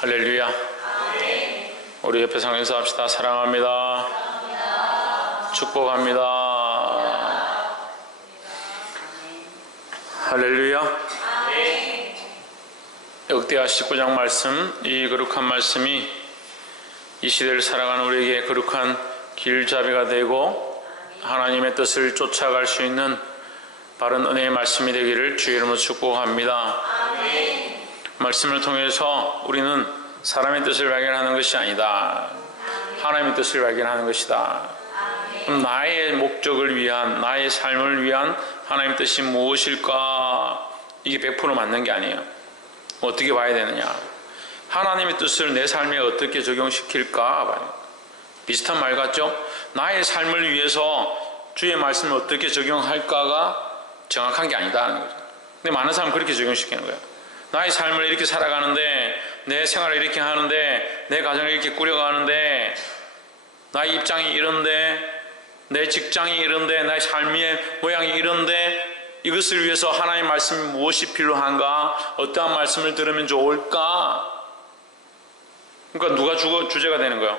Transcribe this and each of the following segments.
할렐루야. 아멘. 우리 옆에 상에서 합시다. 사랑합니다. 사랑합니다. 축복합니다. 할렐루야. 아멘. 역대하 19장 말씀, 이 거룩한 말씀이 이 시대를 살아가는 우리에게 거룩한 길잡이가 되고 하나님의 뜻을 쫓아갈 수 있는 바른 은혜의 말씀이 되기를 주의 이름으로 축복합니다. 아멘. 말씀을 통해서 우리는 사람의 뜻을 발견하는 것이 아니다. 하나님의 뜻을 발견하는 것이다. 그럼 나의 목적을 위한, 나의 삶을 위한 하나님의 뜻이 무엇일까? 이게 100% 맞는 게 아니에요. 어떻게 봐야 되느냐? 하나님의 뜻을 내 삶에 어떻게 적용시킬까? 비슷한 말 같죠? 나의 삶을 위해서 주의 말씀을 어떻게 적용할까가 정확한 게 아니다는 거죠. 근데 많은 사람은 그렇게 적용시키는 거예요. 나의 삶을 이렇게 살아가는데, 내 생활을 이렇게 하는데, 내 가정을 이렇게 꾸려가는데, 나의 입장이 이런데, 내 직장이 이런데, 나의 삶의 모양이 이런데, 이것을 위해서 하나님의 말씀이 무엇이 필요한가? 어떠한 말씀을 들으면 좋을까? 그러니까 누가 주제가 되는 거예요?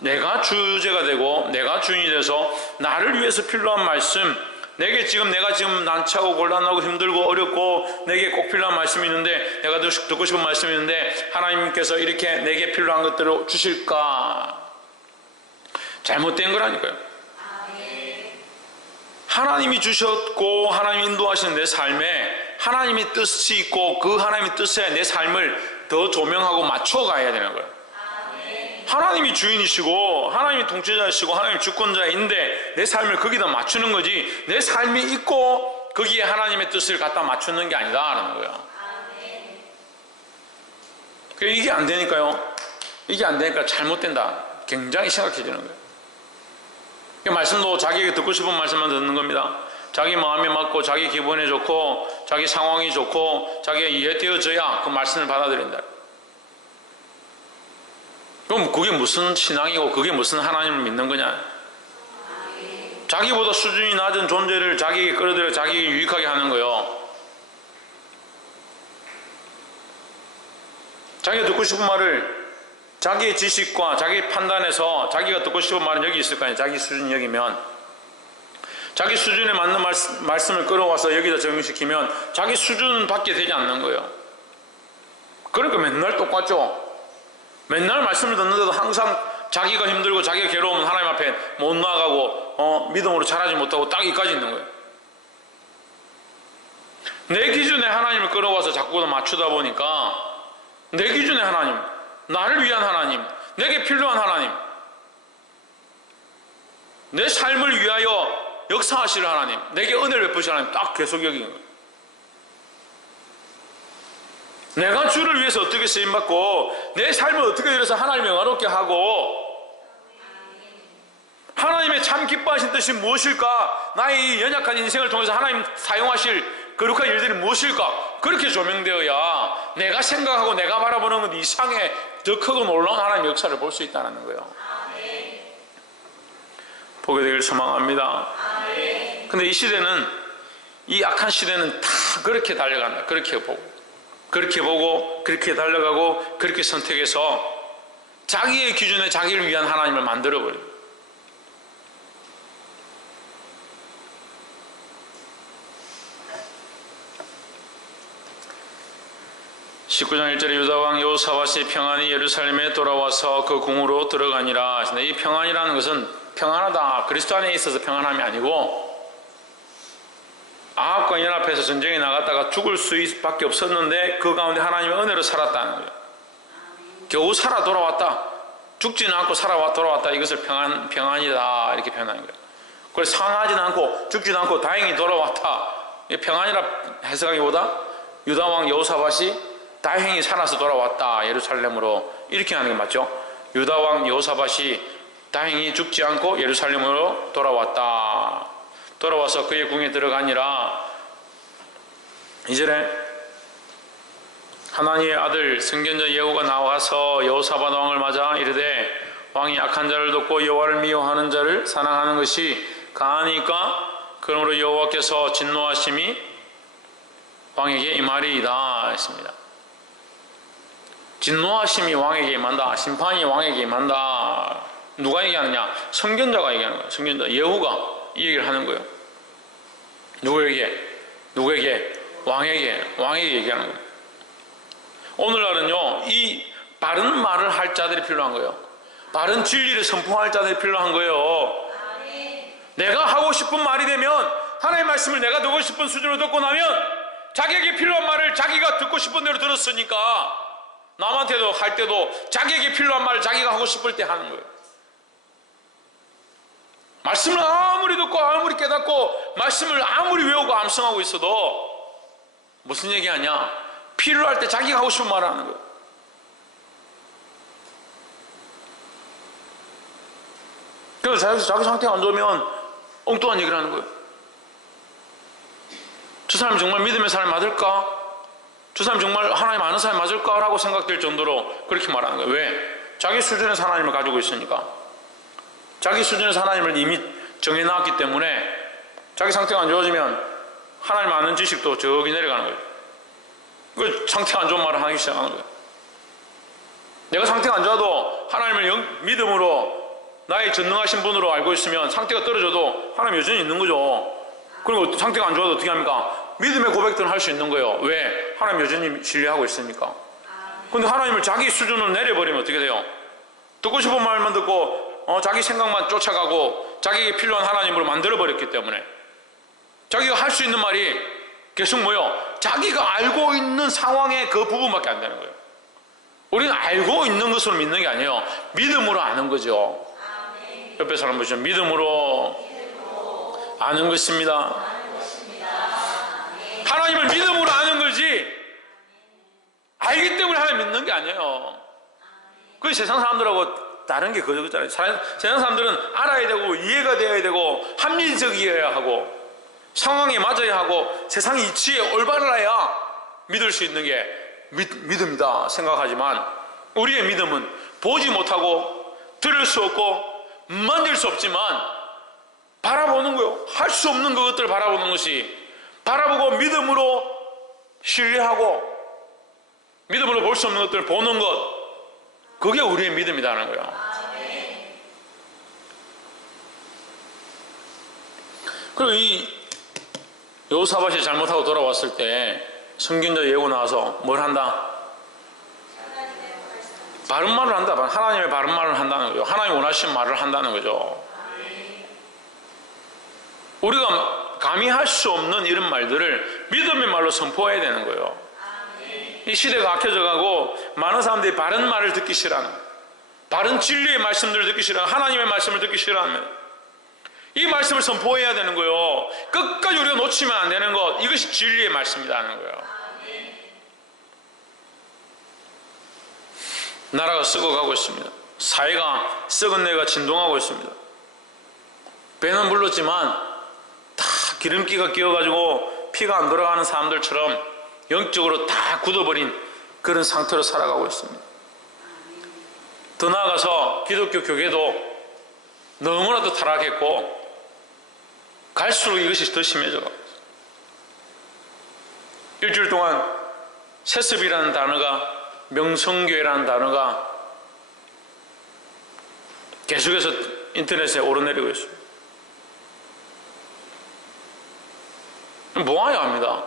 내가 주제가 되고 내가 주인이 돼서 나를 위해서 필요한 말씀, 내가 지금 난처하고 곤란하고 힘들고 어렵고 내게 꼭 필요한 말씀이 있는데, 내가 듣고 싶은 말씀이 있는데 하나님께서 이렇게 내게 필요한 것들을 주실까? 잘못된 거라니까요. 하나님이 주셨고 하나님이 인도하시는 내 삶에 하나님의 뜻이 있고 그 하나님의 뜻에 내 삶을 더 조명하고 맞춰가야 되는 거예요. 하나님이 주인이시고 하나님이 통치자이시고 하나님이 주권자인데 내 삶을 거기다 맞추는 거지, 내 삶이 있고 거기에 하나님의 뜻을 갖다 맞추는 게 아니다라는 거예요. 이게 안 되니까요. 이게 안 되니까 잘못된다. 굉장히 심각해지는 거예요. 말씀도 자기에게 듣고 싶은 말씀만 듣는 겁니다. 자기 마음에 맞고 자기 기분에 좋고 자기 상황이 좋고 자기가 이해되어져야 그 말씀을 받아들인다. 그럼 그게 무슨 신앙이고 그게 무슨 하나님을 믿는 거냐? 자기보다 수준이 낮은 존재를 자기에게 끌어들여 자기에게 유익하게 하는 거예요. 자기가 듣고 싶은 말을 자기의 지식과 자기의 판단에서 자기가 듣고 싶은 말은 여기 있을 거 아니에요. 자기 수준 여기면 자기 수준에 맞는 말씀을 끌어와서 여기다 적용시키면 자기 수준밖에 되지 않는 거예요. 그러니까 맨날 똑같죠. 맨날 말씀을 듣는데도 항상 자기가 힘들고 자기가 괴로우면 하나님 앞에 못 나아가고 믿음으로 자라지 못하고 딱 여기까지 있는 거예요. 내 기준에 하나님을 끌어와서 자꾸 맞추다 보니까 내 기준의 하나님, 나를 위한 하나님, 내게 필요한 하나님, 내 삶을 위하여 역사하실 하나님, 내게 은혜를 베푸실 하나님 딱 계속 여기는 거예요. 내가 주를 위해서 어떻게 쓰임받고 내 삶을 어떻게 들여서 하나님을 영화롭게 하고 하나님의 참 기뻐하신 뜻이 무엇일까? 나의 연약한 인생을 통해서 하나님 사용하실 거룩한 일들이 무엇일까? 그렇게 조명되어야 내가 생각하고 내가 바라보는 것 이상의 더 크고 놀라운 하나님의 역사를 볼 수 있다는 거예요. 보게 되길 소망합니다. 근데 이 시대는, 이 악한 시대는 다 그렇게 달려간다. 그렇게 보고 그렇게 달려가고 그렇게 선택해서 자기의 기준에 자기를 위한 하나님을 만들어버려요. (19장 1절에) 유다왕 여호사밧이 평안히 예루살렘에 돌아와서 그 궁으로 들어가니라. 이 평안이라는 것은 평안하다, 그리스도 안에 있어서 평안함이 아니고 아합과 연합해서 전쟁에 나갔다가 죽을 수밖에 없었는데 그 가운데 하나님의 은혜로 살았다는 거예요. 겨우 살아 돌아왔다, 죽지는 않고 살아 돌아왔다, 이것을 평안이다 이렇게 표현하는 거예요. 그래서 상하지는 않고 죽지는 않고 다행히 돌아왔다. 평안이라 해석하기보다 유다왕 여호사밧이 다행히 살아서 돌아왔다 예루살렘으로, 이렇게 하는 게 맞죠. 유다왕 여호사밧이 다행히 죽지 않고 예루살렘으로 돌아왔다. 돌아와서 그의 궁에 들어가니라. 2절에 하나님의 아들 선견자 예후가 나와서 여호사밧 왕을 맞아 이르되 왕이 악한 자를 돕고 여호와를 미워하는 자를 사랑하는 것이 가하니까 그러므로 여호와께서 진노하심이 왕에게 임하리이다 했습니다. 진노하심이 왕에게 임한다. 심판이 왕에게 임한다. 누가 얘기하느냐? 선견자가 얘기하는 거예요. 선견자 예후가 이 얘기를 하는 거예요. 누구에게? 왕에게 얘기하는 거예요. 오늘날은요, 이 바른 말을 할 자들이 필요한 거예요. 바른 진리를 선포할 자들이 필요한 거예요. 내가 하고 싶은 말이 되면, 하나님의 말씀을 내가 듣고 싶은 수준으로 듣고 나면 자기에게 필요한 말을 자기가 듣고 싶은 대로 들었으니까 남한테도 할 때도 자기에게 필요한 말을 자기가 하고 싶을 때 하는 거예요. 말씀을 아무리 듣고 아무리 깨닫고 말씀을 아무리 외우고 암송하고 있어도 무슨 얘기하냐? 필요할 때 자기가 하고 싶은 말을 하는 거예요. 그래서 자기 상태가 안 좋으면 엉뚱한 얘기를 하는 거예요. 저 사람이 정말 믿음의 사람이 맞을까? 저 사람이 정말 하나님 아는 사람이 맞을까? 라고 생각될 정도로 그렇게 말하는 거예요. 왜? 자기 수준의 하나님을 가지고 있으니까. 자기 수준의 하나님을 이미 정해놨기 때문에 자기 상태가 안 좋아지면 하나님 아는 지식도 저기 내려가는 거예요. 그 상태가 안 좋은 말을 하기 시작하는 거예요. 내가 상태가 안 좋아도 하나님을 믿음으로 나의 전능하신 분으로 알고 있으면 상태가 떨어져도 하나님 여전히 있는 거죠. 그리고 상태가 안 좋아도 어떻게 합니까? 믿음의 고백들은 할 수 있는 거예요. 왜? 하나님 여전히 신뢰하고 있으니까. 근데 하나님을 자기 수준으로 내려버리면 어떻게 돼요? 듣고 싶은 말만 듣고 자기 생각만 쫓아가고 자기에게 필요한 하나님으로 만들어버렸기 때문에 자기가 할 수 있는 말이 계속 뭐요? 자기가 알고 있는 상황의 그 부분밖에 안 되는 거예요. 우리는 알고 있는 것으로 믿는 게 아니에요. 믿음으로 아는 거죠. 옆에 사람 보시죠. 믿음으로 아는 것입니다. 하나님을 믿음으로 아는 거지 알기 때문에 하나님 믿는 게 아니에요. 그 세상 사람들하고 다른 게 그거잖아요. 세상 사람들은 알아야 되고 이해가 되어야 되고 합리적이어야 하고 상황에 맞아야 하고 세상 이치에 올바라야 믿을 수 있는 게 믿음이다 생각하지만 우리의 믿음은 보지 못하고 들을 수 없고 만질 수 없지만 바라보는 거예요. 할 수 없는 그것들을 바라보는 것이 바라보고 믿음으로 신뢰하고 믿음으로 볼 수 없는 것들을 보는 것 그게 우리의 믿음이라는 거예요. 그리고 이 여호사밧이 잘못하고 돌아왔을 때 선견자 예고 나와서 뭘 한다? 바른 말을 한다. 하나님의 바른 말을 한다는 거죠. 하나님 원하시는 말을 한다는 거죠. 우리가 감히 할 수 없는 이런 말들을 믿음의 말로 선포해야 되는 거예요. 이 시대가 악해져 가고 많은 사람들이 바른 말을 듣기 싫어하는, 바른 진리의 말씀들을 듣기 싫어하는, 하나님의 말씀을 듣기 싫어하는 이 말씀을 선포해야 되는 거예요. 끝까지 우리가 놓치면 안 되는 것, 이것이 진리의 말씀이라는 거예요. 나라가 썩어가고 있습니다. 사회가 썩은 내가 진동하고 있습니다. 배는 불렀지만 다 기름기가 끼어가지고 피가 안 돌아가는 사람들처럼 영적으로 다 굳어버린 그런 상태로 살아가고 있습니다. 더 나아가서 기독교 교계도 너무나도 타락했고 갈수록 이것이 더 심해져가고 있습니다. 일주일 동안 세습이라는 단어가, 명성교회라는 단어가 계속해서 인터넷에 오르내리고 있습니다. 모아야 합니다.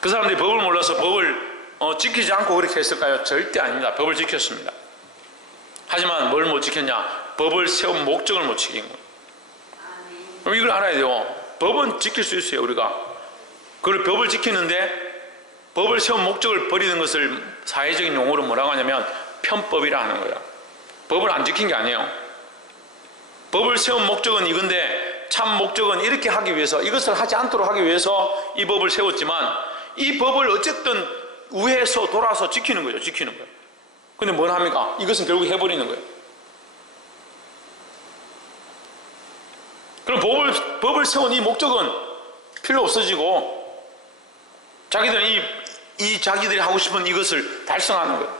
그 사람들이 법을 몰라서 법을 지키지 않고 그렇게 했을까요? 절대 아닙니다. 법을 지켰습니다. 하지만 뭘 못 지켰냐? 법을 세운 목적을 못 지킨 거예요. 그럼 이걸 알아야 돼요. 법은 지킬 수 있어요. 우리가 그걸 법을 지키는데 법을 세운 목적을 버리는 것을 사회적인 용어로 뭐라고 하냐면 편법이라 하는 거예요. 법을 안 지킨 게 아니에요. 법을 세운 목적은 이건데 참 목적은 이렇게 하기 위해서, 이것을 하지 않도록 하기 위해서 이 법을 세웠지만 이 법을 어쨌든 위에서 돌아서 지키는 거죠. 지키는 거예요. 근데 뭘 합니까? 이것은 결국 해버리는 거예요. 그럼 법을 세운 이 목적은 필요 없어지고 자기들은 이 자기들이 하고 싶은 이것을 달성하는 거예요.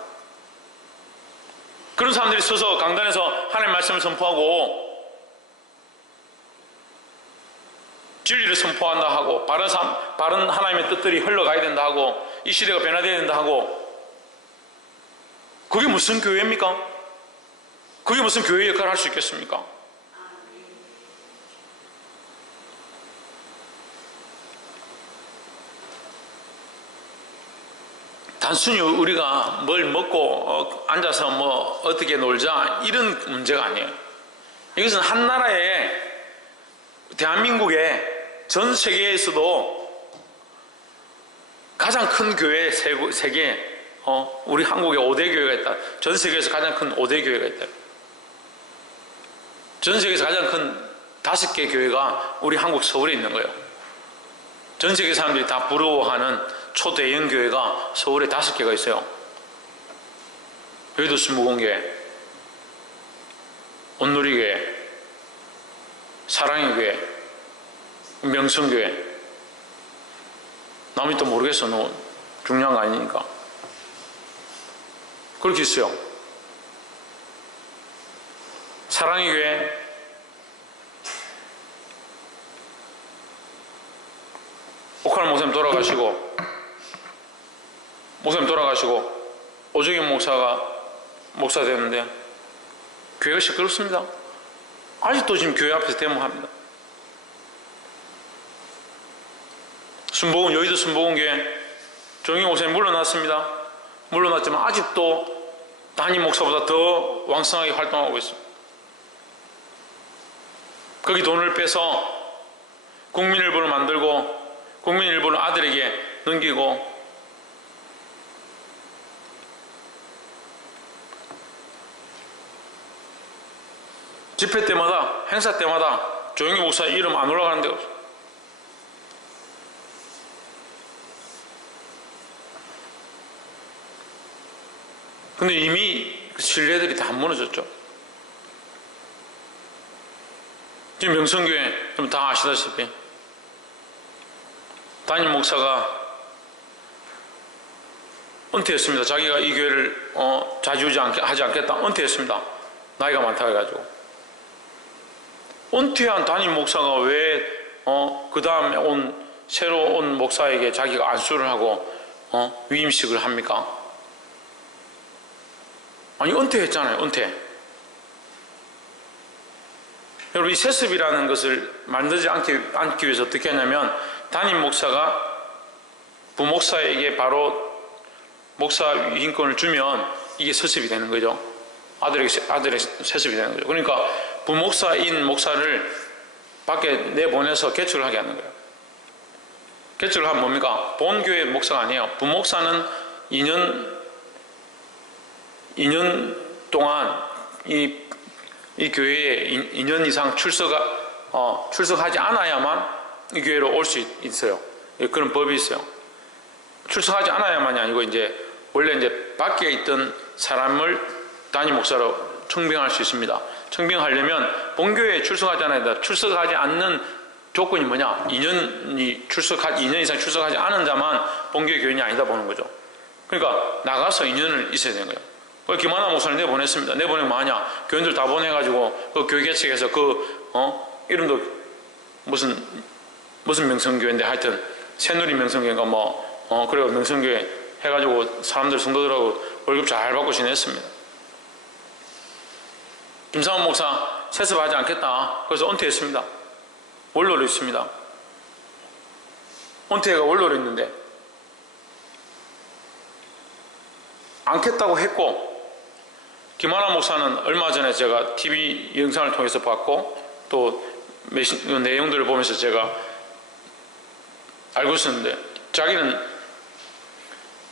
그런 사람들이 서서 강단에서 하나님의 말씀을 선포하고 진리를 선포한다 하고 바른 하나님의 뜻들이 흘러가야 된다 하고 이 시대가 변화되어야 된다 하고, 그게 무슨 교회입니까? 그게 무슨 교회 역할을 할 수 있겠습니까? 단순히 우리가 뭘 먹고 앉아서 뭐 어떻게 놀자 이런 문제가 아니에요. 이것은 한 나라의, 대한민국의 전 세계에서도 가장 큰 교회 세 개, 우리 한국에 5대 교회가 있다. 전 세계에서 가장 큰 5대 교회가 있다. 전 세계에서 가장 큰 5개 교회가 우리 한국 서울에 있는 거예요. 전 세계 사람들이 다 부러워하는 초대형 교회가 서울에 5개가 있어요. 여의도 순복음교회, 온누리교회, 사랑의 교회, 명성교회. 남이 또 모르겠어. 너 중요한 거 아니니까. 그렇게 있어요. 사랑의 교회, 오카노 목사님 돌아가시고 오정현 목사가 목사 되는데 교회가 시끄럽습니다. 아직도 지금 교회 앞에서 데모합니다. 여의도 순복음교회 정영 목사님 물러났습니다. 물러났지만 아직도 담임 목사보다 더 왕성하게 활동하고 있습니다. 거기 돈을 빼서 국민일보를 만들고 국민일보를 아들에게 넘기고, 집회 때마다, 행사 때마다 조영희 목사 이름 안 올라가는 데가 없어요. 근데 이미 신뢰들이 다 무너졌죠. 지금 명성교회 좀 다 아시다시피 담임 목사가 은퇴했습니다. 자기가 이 교회를 자주하지 않겠다 은퇴했습니다. 나이가 많다고 해가지고. 은퇴한 담임 목사가 왜 그 다음에 새로 온 목사에게 자기가 안수를 하고 위임식을 합니까? 아니, 은퇴했잖아요. 은퇴. 여러분, 이 세습이라는 것을 만들지 않기 위해서 어떻게 하냐면, 담임 목사가 부목사에게 바로 목사 위임권을 주면 이게 세습이 되는 거죠. 아들의 세습이 되는 거죠. 그러니까 부목사인 목사를 밖에 내보내서 개출을 하게 하는 거예요. 개출을 하면 뭡니까? 본교회 목사가 아니에요. 부목사는 2년 동안 이 교회에 2년 이상 출석하지 않아야만 이 교회로 올 수 있어요. 그런 법이 있어요. 출석하지 않아야만이 아니고, 원래 밖에 있던 사람을 담임 목사로 청빙할 수 있습니다. 청빙하려면 본교회에 출석하지 않아야, 출석하지 않는 조건이 뭐냐? 2년 이상 출석하지 않은 자만 본교회 교인이 아니다 보는 거죠. 그러니까 나가서 2년을 있어야 되는 거예요. 그래서 김하나 목사를 내보냈습니다. 내보내면 뭐하냐? 교인들 다 보내가지고 그 교회 개척해서 이름도 무슨 명성교회인데, 하여튼 새누리 명성교회인가 그리고 명성교회 해가지고 사람들 성도들하고 월급 잘 받고 지냈습니다. 김상원 목사 세습하지 않겠다. 그래서 은퇴했습니다. 원로로 있습니다. 은퇴가 원로로 있는데 않겠다고 했고, 김하나 목사는 얼마 전에 제가 TV 영상을 통해서 봤고, 또 내용들을 보면서 제가 알고 있었는데, 자기는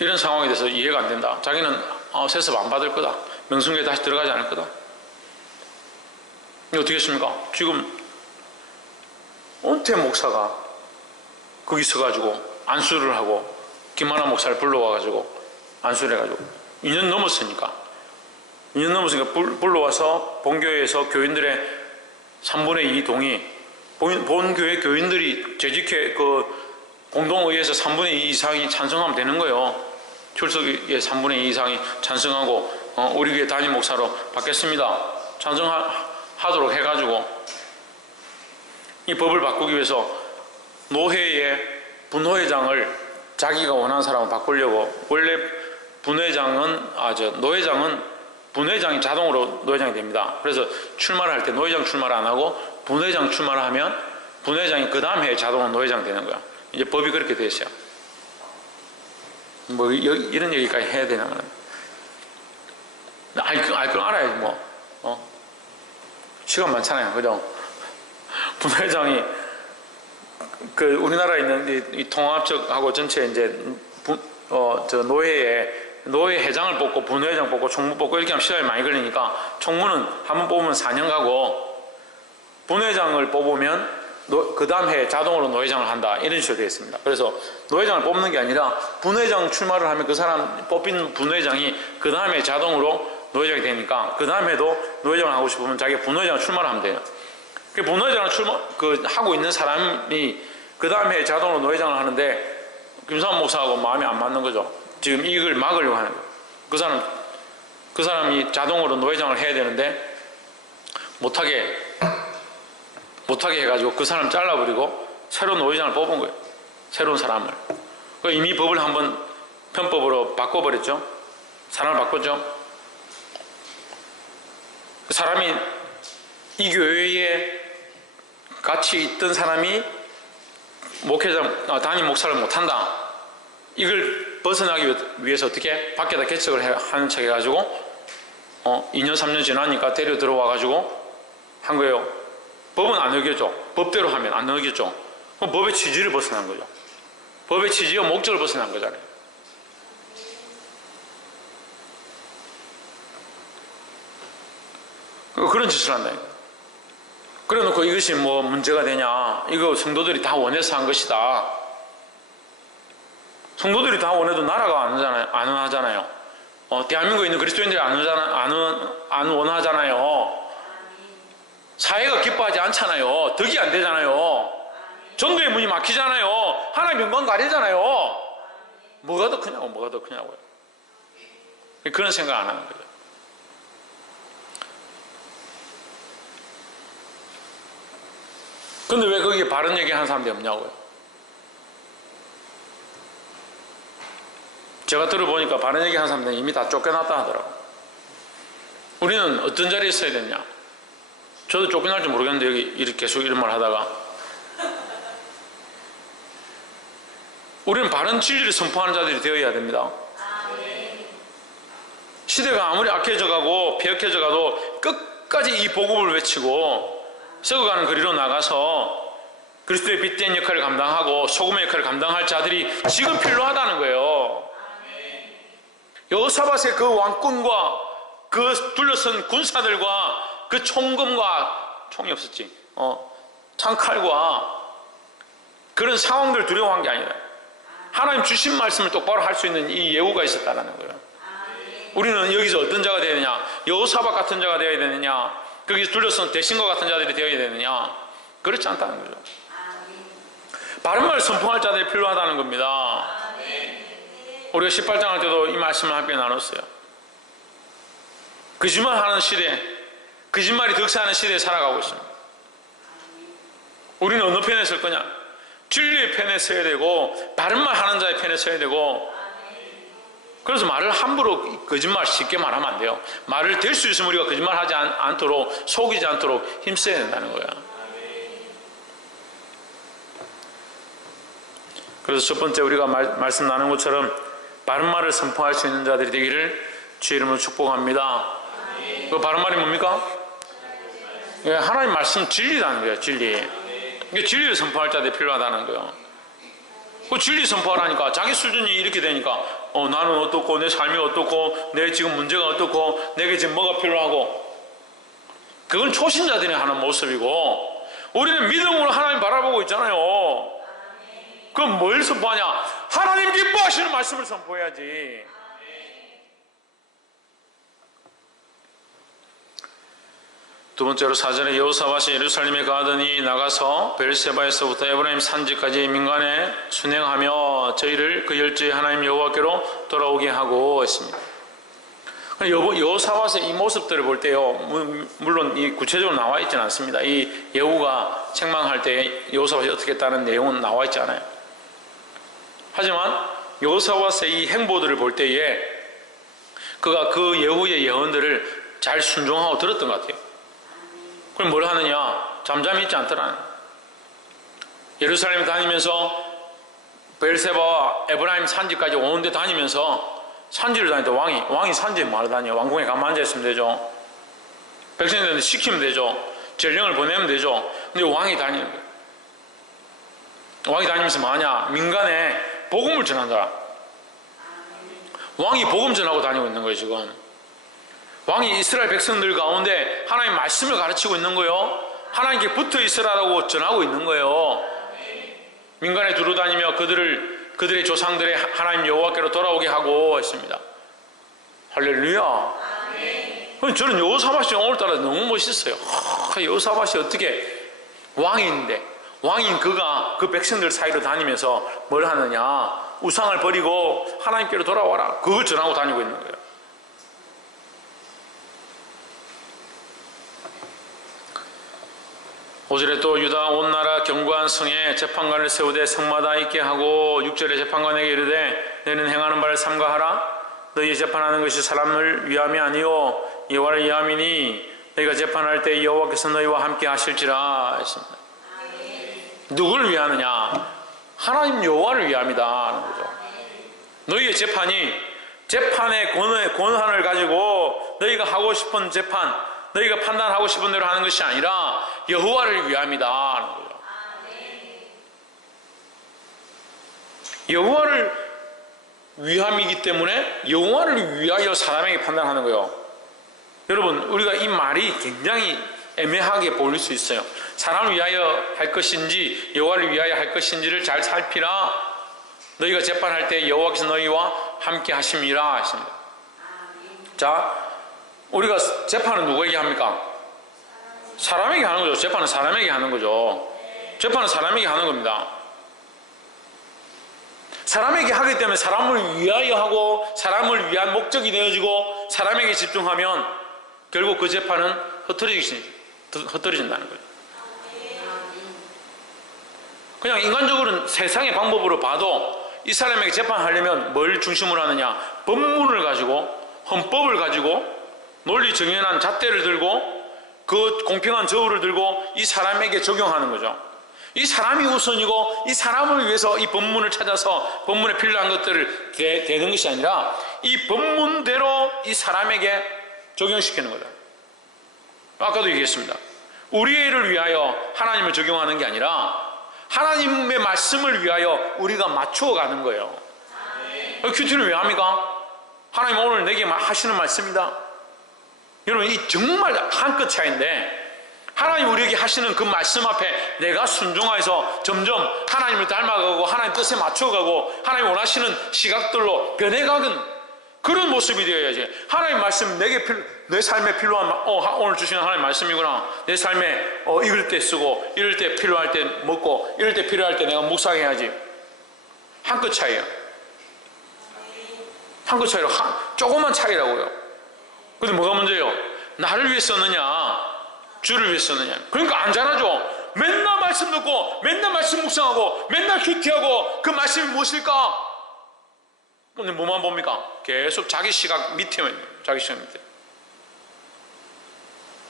이런 상황에 대해서 이해가 안 된다. 자기는 세습 안 받을 거다. 명성교회 다시 들어가지 않을 거다. 이게 어떻게 했습니까? 지금 은퇴 목사가 거기 서가지고 안수를 하고, 김하나 목사를 불러와가지고 안수를 해가지고 2년 넘었으니까 불러와서 본교회에서 교인들의 3분의 2 동의, 본교회 교인들이 재직회 공동의회에서 3분의 2 이상이 찬성하면 되는 거예요. 출석의 3분의 2 이상이 찬성하고 우리 교회 담임 목사로 받겠습니다. 찬성하도록 해가지고 이 법을 바꾸기 위해서 노회의 부노회장을 자기가 원하는 사람을 바꾸려고 원래 노회장은 분회장이 자동으로 노회장이 됩니다. 그래서 출마를 할 때 노회장 출마를 안 하고 분회장 출마를 하면 분회장이 그 다음 해에 자동으로 노회장 되는 거야. 이제 법이 그렇게 돼 있어요. 뭐 이런 얘기까지 해야 되나? 알 걸 알아야지 뭐. 시간 많잖아요, 그죠? 분회장이 그 우리나라에 있는 이 통합적하고 전체 이제 노회 회장을 뽑고 분회장 뽑고 총무 뽑고 이렇게 하면 시간이 많이 걸리니까 총무는 한번 뽑으면 4년 가고 분회장을 뽑으면 그 다음 해에 자동으로 노회장을 한다 이런 식으로 되어 있습니다. 그래서 노회장을 뽑는 게 아니라 분회장 출마를 하면 그 사람 뽑힌 분회장이 그 다음에 자동으로 노회장이 되니까 그 다음에도 노회장을 하고 싶으면 자기가 분회장을 출마를 하면 돼요. 그 분회장을 하고 있는 사람이 그 다음에 자동으로 노회장을 하는데 김삼 목사하고 마음이 안 맞는 거죠. 지금 이걸 막으려고 하는 거예요. 그 사람이 자동으로 노회장을 해야 되는데 못하게 해가지고 그 사람 잘라버리고 새로운 노회장을 뽑은 거예요. 새로운 사람을. 이미 법을 한번 편법으로 바꿔버렸죠. 사람을 바꿨죠. 그 사람이 이 교회에 같이 있던 사람이 담임 목사를 못한다. 이걸 벗어나기 위해서 어떻게 밖에다 개척을 하는 척 해가지고 2년 3년 지나니까 데려 들어와가지고 한 거예요. 법은 안 어겼죠. 법대로 하면 안 어겼죠. 그럼 법의 취지를 벗어난 거죠. 법의 취지와 목적을 벗어난 거잖아요. 그런 짓을 한다. 그래 놓고 이것이 뭐 문제가 되냐. 이거 성도들이 다 원해서 한 것이다. 성도들이 다 원해도 나라가 안 원하잖아요. 대한민국에 있는 그리스도인들이 안 원하잖아요. 사회가 기뻐하지 않잖아요. 덕이 안 되잖아요. 전도의 문이 막히잖아요. 하나님 영광 가리잖아요. 뭐가 더 크냐고요. 그런 생각 안 하는 거죠. 근데 왜 거기에 바른 얘기 하는 사람들이 없냐고요. 제가 들어보니까 바른 얘기 하는 사람들은 이미 다 쫓겨났다 하더라고요. 우리는 어떤 자리에 있어야 되냐. 저도 쫓겨날 줄 모르겠는데 여기 이렇게 계속 이런 말 하다가 우리는 바른 진리를 선포하는 자들이 되어야 됩니다. 시대가 아무리 악해져가고 폐역해져가도 끝까지 이 복음을 외치고 썩어가는 거리로 나가서 그리스도의 빛된 역할을 감당하고 소금의 역할을 감당할 자들이 지금 필요하다는 거예요. 여호사밧의 그 왕권과 그 둘러선 군사들과 그 총검과 총이 없었지. 창칼과 그런 상황들 두려워한 게 아니라 하나님 주신 말씀을 똑바로 할 수 있는 이 예우가 있었다는 거예요. 우리는 여기서 어떤 자가 되어야 되냐? 여호사밧 같은 자가 되어야 되느냐? 거기서 둘러선 대신과 같은 자들이 되어야 되느냐? 그렇지 않다는 거죠. 바른 말을 선포할 자들이 필요하다는 겁니다. 우리가 18장 할 때도 이 말씀을 함께 나눴어요. 거짓말하는 시대, 거짓말이 득세하는 시대에 살아가고 있습니다. 우리는 어느 편에 설 거냐? 진리의 편에 서야 되고 바른 말 하는 자의 편에 서야 되고. 그래서 말을 함부로 거짓말 쉽게 말하면 안 돼요. 말을 될 수 있으면 우리가 거짓말하지 않도록, 속이지 않도록 힘써야 된다는 거야. 그래서 첫 번째 우리가 말씀 나눈 것처럼 바른 말을 선포할 수 있는 자들이 되기를 주의 이름으로 축복합니다. 그 바른 말이 뭡니까? 예, 하나님 말씀 진리라는 거예요. 진리. 진리를 선포할 자들이 필요하다는 거예요. 그 진리 선포하라니까 자기 수준이 이렇게 되니까 나는 어떻고 내 삶이 어떻고 내 지금 문제가 어떻고 내게 지금 뭐가 필요하고, 그건 초신자들이 하는 모습이고 우리는 믿음으로 하나님 바라보고 있잖아요. 그럼 뭘 선포하냐? 하나님 기뻐하시는 말씀을 선포해야지. 두 번째로 사전에 여호사밧이 예루살렘에 가더니 나가서 베르세바에서부터 에브라임 산지까지 민간에 순행하며 저희를 그 열조의 하나님 여호와께로 돌아오게 하고 했습니다. 여호사밧의 이 모습들을 볼 때요, 물론 이 구체적으로 나와 있지는 않습니다. 이 예후가 책망할 때 여호사밧이 어떻게 했다는 내용은 나와 있지 않아요. 하지만 여호사밧의 이 행보들을 볼 때에 그가 그 예후의 예언들을 잘 순종하고 들었던 것 같아요. 그럼 뭘 하느냐? 잠잠히 있지 않더라. 예루살렘에 다니면서 베엘세바와 에브라임 산지까지 오는 데 다니면서 산지를 다닐 때 왕이 산지에 말을 다녀요. 왕궁에 가만 앉아 있으면 되죠. 백성들한테 시키면 되죠. 전령을 보내면 되죠. 근데 왕이 다니는 거예요. 왕이 다니면서 뭐하냐? 민간에 복음을 전한다. 왕이 복음 전하고 다니고 있는 거예요. 지금 왕이 이스라엘 백성들 가운데 하나님 말씀을 가르치고 있는 거예요. 하나님께 붙어 있으라고 전하고 있는 거예요. 민간에 두루다니며 그들의 조상들의 하나님 여호와께로 돌아오게 하고 있습니다. 할렐루야. 저는 여호사밧이 오늘따라 너무 멋있어요. 여호사밧이 어떻게 왕인데, 왕인 그가 그 백성들 사이로 다니면서 뭘 하느냐? 우상을 버리고 하나님께로 돌아와라. 그걸 전하고 다니고 있는 거예요. 오절에 또 유다 온 나라 견고한 성에 재판관을 세우되 성마다 있게 하고 6절에 재판관에게 이르되 너희는 행하는 바를 삼가하라. 너희 재판하는 것이 사람을 위함이 아니요 여호와를 위함이니 너희가 재판할 때 여호와께서 너희와 함께 하실지라 했습니다. 누구를 위하느냐? 하나님 여호와를 위함이다 하는 거죠. 너희의 재판의 권한을 가지고 너희가 하고 싶은 재판, 너희가 판단하고 싶은 대로 하는 것이 아니라 여호와를 위함이다 하는 거죠. 여호와를 위함이기 때문에 여호와를 위하여 사람에게 판단하는 거예요. 여러분, 우리가 이 말이 굉장히 애매하게 보일 수 있어요. 사람을 위하여 할 것인지 여호와를 위하여 할 것인지를 잘 살피라. 너희가 재판할 때 여호와께서 너희와 함께 하심이라 하십니다. 자, 우리가 재판은 누구에게 합니까? 사람에게 하는 거죠. 재판은 사람에게 하는 거죠. 재판은 사람에게 하는 겁니다. 사람에게 하기 때문에 사람을 위하여 하고 사람을 위한 목적이 되어지고 사람에게 집중하면 결국 그 재판은 흩어진다는 거죠. 그냥 인간적으로는 세상의 방법으로 봐도 이 사람에게 재판하려면 뭘 중심으로 하느냐? 법문을 가지고, 헌법을 가지고, 논리 정연한 잣대를 들고 그 공평한 저울을 들고 이 사람에게 적용하는 거죠. 이 사람이 우선이고 이 사람을 위해서 이 법문을 찾아서 법문에 필요한 것들을 대는 것이 아니라 이 법문대로 이 사람에게 적용시키는 거다. 아까도 얘기했습니다. 우리를 위하여 하나님을 적용하는 게 아니라 하나님의 말씀을 위하여 우리가 맞추어 가는 거예요. 큐티는 왜 합니까? 하나님 오늘 내게 하시는 말씀이다. 여러분, 이 정말 한 끗 차이인데 하나님 우리에게 하시는 그 말씀 앞에 내가 순종해서 점점 하나님을 닮아가고 하나님 뜻에 맞춰가고 하나님 원하시는 시각들로 변해가는 그런 모습이 되어야지. 하나님 말씀 내 삶에 필요한 오늘 주시는 하나님 말씀이구나. 내 삶에 이럴 때 쓰고 이럴 때 필요할 때 먹고 이럴 때 필요할 때 내가 묵상해야지. 한 끗 차이야. 한 끗 차이로 조그만 차이라고요. 근데 뭐가 문제예요? 나를 위해 썼느냐 주를 위해 썼느냐. 그러니까 안 잘하죠. 맨날 말씀 듣고 맨날 말씀 묵상하고 맨날 큐티하고 그 말씀이 무엇일까? 근데 뭐만 봅니까? 계속 자기 시각 밑에만 있는 거예요. 자기 시각 밑에.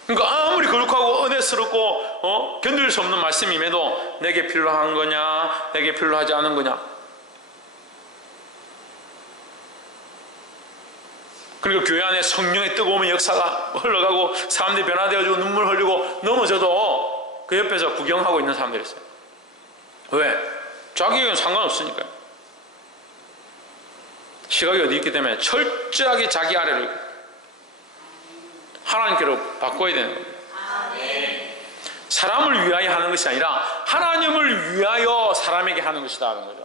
그러니까 아무리 거룩하고 은혜스럽고 견딜 수 없는 말씀임에도 내게 필요한 거냐 내게 필요하지 않은 거냐. 그리고 교회 안에 성령의 뜨거운 역사가 흘러가고 사람들이 변화되어지고 눈물 흘리고 넘어져도 그 옆에서 구경하고 있는 사람들이 있어요. 왜? 자기에게는 상관없으니까요. 시각이 어디 있기 때문에 철저하게 자기 아래를 하나님께로 바꿔야 되는 겁니다. 사람을 위하여 하는 것이 아니라 하나님을 위하여 사람에게 하는 것이다 하는 거죠.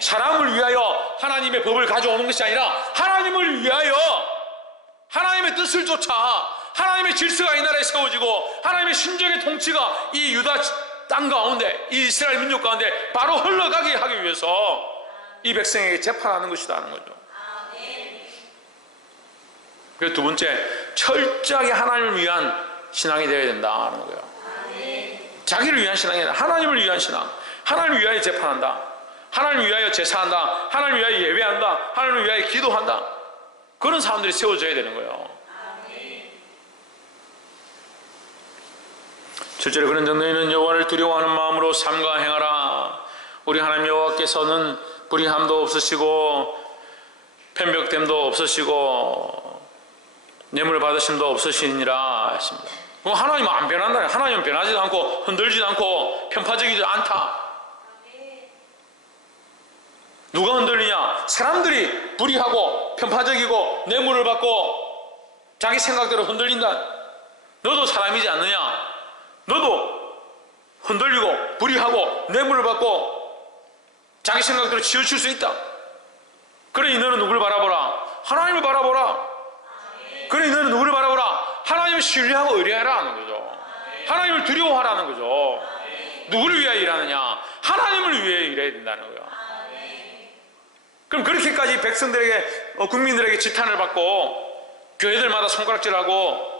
사람을 위하여 하나님의 법을 가져오는 것이 아니라 하나님을 위하여 하나님의 뜻을 쫓아 하나님의 질서가 이 나라에 세워지고 하나님의 신정의 통치가 이 유다 땅 가운데 이 이스라엘 민족 가운데 바로 흘러가게 하기 위해서 이 백성에게 재판하는 것이다 하는 거죠. 그래서 두 번째, 철저하게 하나님을 위한 신앙이 되어야 된다 하는 거예요. 자기를 위한 신앙이 아니라 하나님을 위한 신앙. 하나님을 위하여 재판한다. 하나님을 위하여 제사한다, 하나님을 위하여 예배한다, 하나님을 위하여 기도한다. 그런 사람들이 세워져야 되는 거예요. 실제로 그런 너희는 여호와를 두려워하는 마음으로 삼가 행하라. 우리 하나님 여호와께서는 불의함도 없으시고 편벽됨도 없으시고 뇌물 받으심도 없으시니라 하십니다. 하나님은 안 변한다. 하나님은 변하지도 않고 흔들지도 않고 편파적이지도 않다. 누가 흔들리냐? 사람들이 불의하고 편파적이고 뇌물을 받고 자기 생각대로 흔들린다. 너도 사람이지 않느냐? 너도 흔들리고 불의하고 뇌물을 받고 자기 생각대로 치우칠 수 있다. 그러니 너는 누구를 바라보라? 하나님을 바라보라. 그러니 너는 누구를 바라보라? 하나님을 신뢰하고 의뢰하라는 거죠. 하나님을 두려워하라는 거죠. 누구를 위하여 일하느냐? 하나님을 위해 일해야 된다는 거예요. 그럼 그렇게까지 백성들에게 국민들에게 지탄을 받고 교회들마다 손가락질하고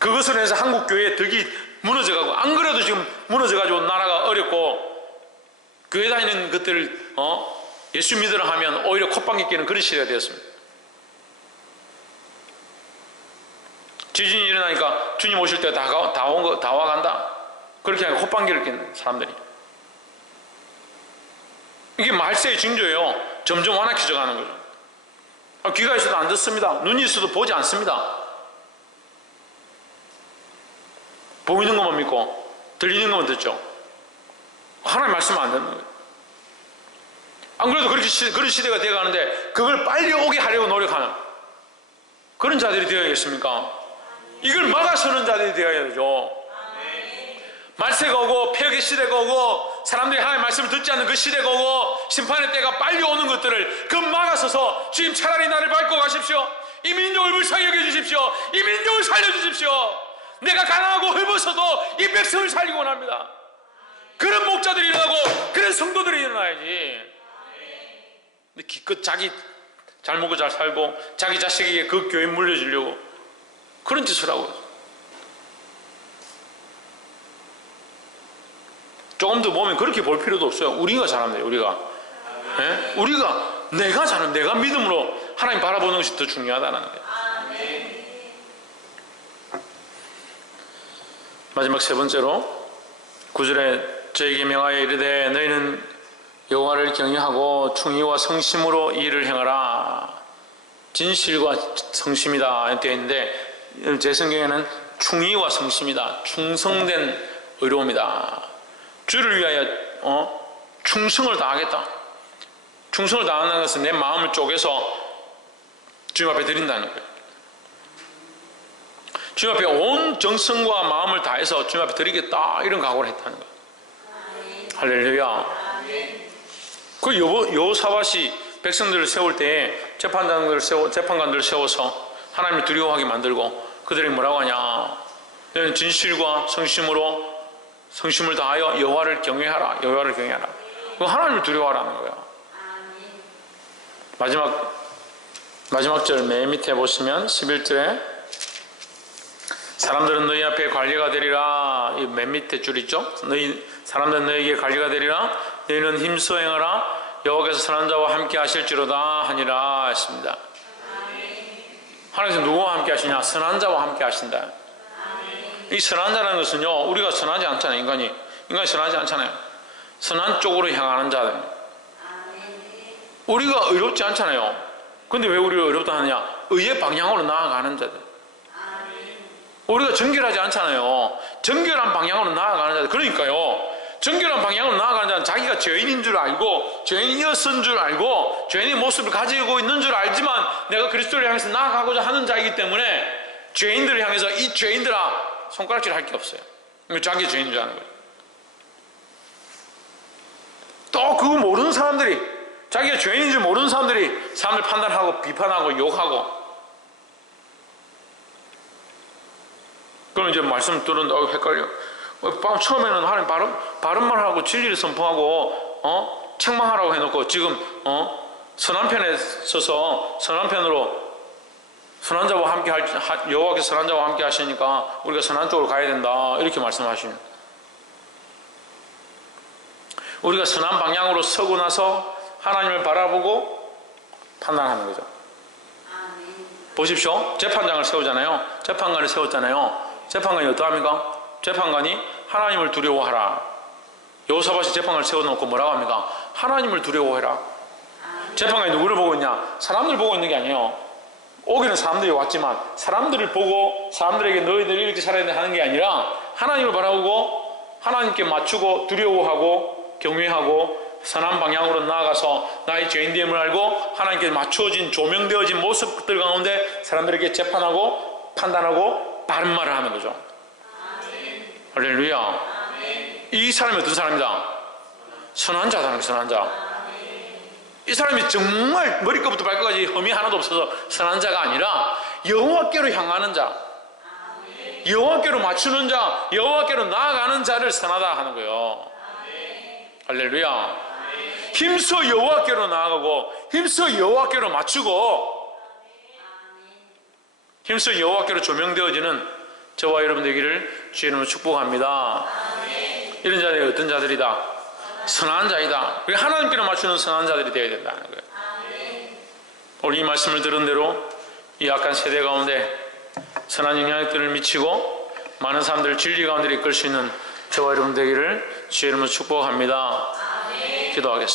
그것으로 해서 한국 교회의 덕이 무너져가고, 안 그래도 지금 무너져가지고 나라가 어렵고 교회 다니는 것들을 예수 믿으라 하면 오히려 콧방귀 끼는 그런 시대가 되었습니다. 지진이 일어나니까 주님 오실 때 다 와간다. 그렇게 하니까 콧방귀를 끼는 사람들이. 이게 말세의 징조예요. 점점 완악해져 가는 거죠. 귀가 있어도 안 듣습니다. 눈이 있어도 보지 않습니다. 보이는 것만 믿고 들리는 것만 듣죠. 하나님 말씀은 안 듣는 거예요. 안 그래도 그런 시대가 되어가는데 그걸 빨리 오게 하려고 노력하는 그런 자들이 되어야겠습니까? 이걸 막아서는 자들이 되어야 되죠. 말세가 오고 폐역의 시대가 오고 사람들이 하나님의 말씀을 듣지 않는 그 시대가 오고 심판의 때가 빨리 오는 것들을 그 막아서서 주님 차라리 나를 밟고 가십시오. 이 민족을 불쌍히 여겨주십시오. 이 민족을 살려주십시오. 내가 가난하고 헐벗어도 이 백성을 살리고 원합니다. 그런 목자들이 일어나고 그런 성도들이 일어나야지. 근데 기껏 자기 잘 먹고 잘 살고 자기 자식에게 그 교회 물려주려고 그런 짓을 하고, 조금 더 보면 그렇게 볼 필요도 없어요. 우리가 잘하면 돼요. 우리가 내가 잘하면 내가 믿음으로 하나님 바라보는 것이 더 중요하다는 거예요. 마지막 세 번째로 9절에 저에게 명하여 이르되 너희는 여호와를 경외하고 충의와 성심으로 일을 행하라. 진실과 성심이다 되어 있는데 제 성경에는 충의와 성심이다. 충성된 의로움이다. 주를 위하여 충성을 다하겠다. 충성을 다하는 것은 내 마음을 쪼개서 주님 앞에 드린다는 거예요. 주님 앞에 온 정성과 마음을 다해서 주님 앞에 드리겠다, 이런 각오를 했다는 거예요. 할렐루야. 그 여호사밧이 백성들을 세울 때에 재판관들을 세워서 하나님을 두려워하게 만들고 그들이 뭐라고 하냐? 너는 진실과 성심을 다하여 여호와를 경외하라. 여호와를 경외하라. 그 하나님을 두려워하라는 거예요. 마지막 절 맨 밑에 보시면 11절에 사람들은 너희 앞에 관리가 되리라. 이 맨 밑에 줄이죠. 사람들은 너희에게 관리가 되리라. 너희는 힘써 행하라. 여호와께서 선한 자와 함께 하실지로다 하니라 했습니다. 하나님께서 누구와 함께 하시냐? 선한 자와 함께 하신다. 이 선한 자라는 것은요, 우리가 선하지 않잖아요. 인간이 선하지 않잖아요. 선한 쪽으로 향하는 자들. 우리가 의롭지 않잖아요. 근데 왜 우리가 의롭다 하느냐? 의의 방향으로 나아가는 자들. 우리가 정결하지 않잖아요. 정결한 방향으로 나아가는 자들. 그러니까요, 정결한 방향으로 나아가는 자는 자기가 죄인인 줄 알고 죄인이었은 줄 알고 죄인의 모습을 가지고 있는 줄 알지만 내가 그리스도를 향해서 나아가고자 하는 자이기 때문에 죄인들을 향해서 이 죄인들아 손가락질 할 게 없어요. 자기 죄인인 줄 아는 거예요. 또 그거 모르는 사람들이, 자기가 죄인인 줄 모르는 사람들이 사람을 판단하고 비판하고 욕하고, 그럼 이제 말씀 들었는데 헷갈려. 처음에는 하나님 바른말 하고 진리를 선포하고 책망하라고 해놓고 지금 선한 편에 서서 선한 편으로 선한 자와 함께 여호와께서 선한 자와 함께 하시니까 우리가 선한 쪽으로 가야 된다, 이렇게 말씀하시는. 우리가 선한 방향으로 서고 나서 하나님을 바라보고 판단하는 거죠. 보십시오. 재판장을 세우잖아요. 재판관을 세웠잖아요. 재판관이 어떠합니까? 재판관이 하나님을 두려워하라. 여호사밧이 재판관을 세워놓고 뭐라고 합니까? 하나님을 두려워해라. 재판관이 누구를 보고 있냐? 사람들을 보고 있는 게 아니에요. 오기는 사람들이 왔지만 사람들을 보고 사람들에게 너희들 이렇게 살아야 돼 하는 게 아니라 하나님을 바라보고 하나님께 맞추고 두려워하고 경외하고 선한 방향으로 나아가서 나의 죄인됨을 알고 하나님께 맞추어진 조명되어진 모습들 가운데 사람들에게 재판하고 판단하고 바른 말을 하는 거죠. 할렐루야. 이 사람이 어떤 사람이다? 선한 자다는 거예요. 선한 자. 이 사람이 정말 머리끝부터 발끝까지 흠이 하나도 없어서 선한 자가 아니라 여호와께로 향하는 자, 여호와께로 맞추는 자, 여호와께로 나아가는 자를 선하다 하는 거예요. 할렐루야. 힘써 여호와께로 나아가고 힘써 여호와께로 맞추고 힘써 여호와께로 조명되어지는 저와 여러분 되기를 주의 이름으로 축복합니다. 이런 자들이 어떤 자들이다? 선한 자이다. 하나님께로 맞추는 선한 자들이 되어야 된다는 거예요. 오늘 이 말씀을 들은 대로 이 약한 세대 가운데 선한 영향력들을 미치고 많은 사람들을 진리 가운데 이끌 수 있는 저와 여러분 되기를 주의 이름으로 축복합니다. 기도하겠습니다.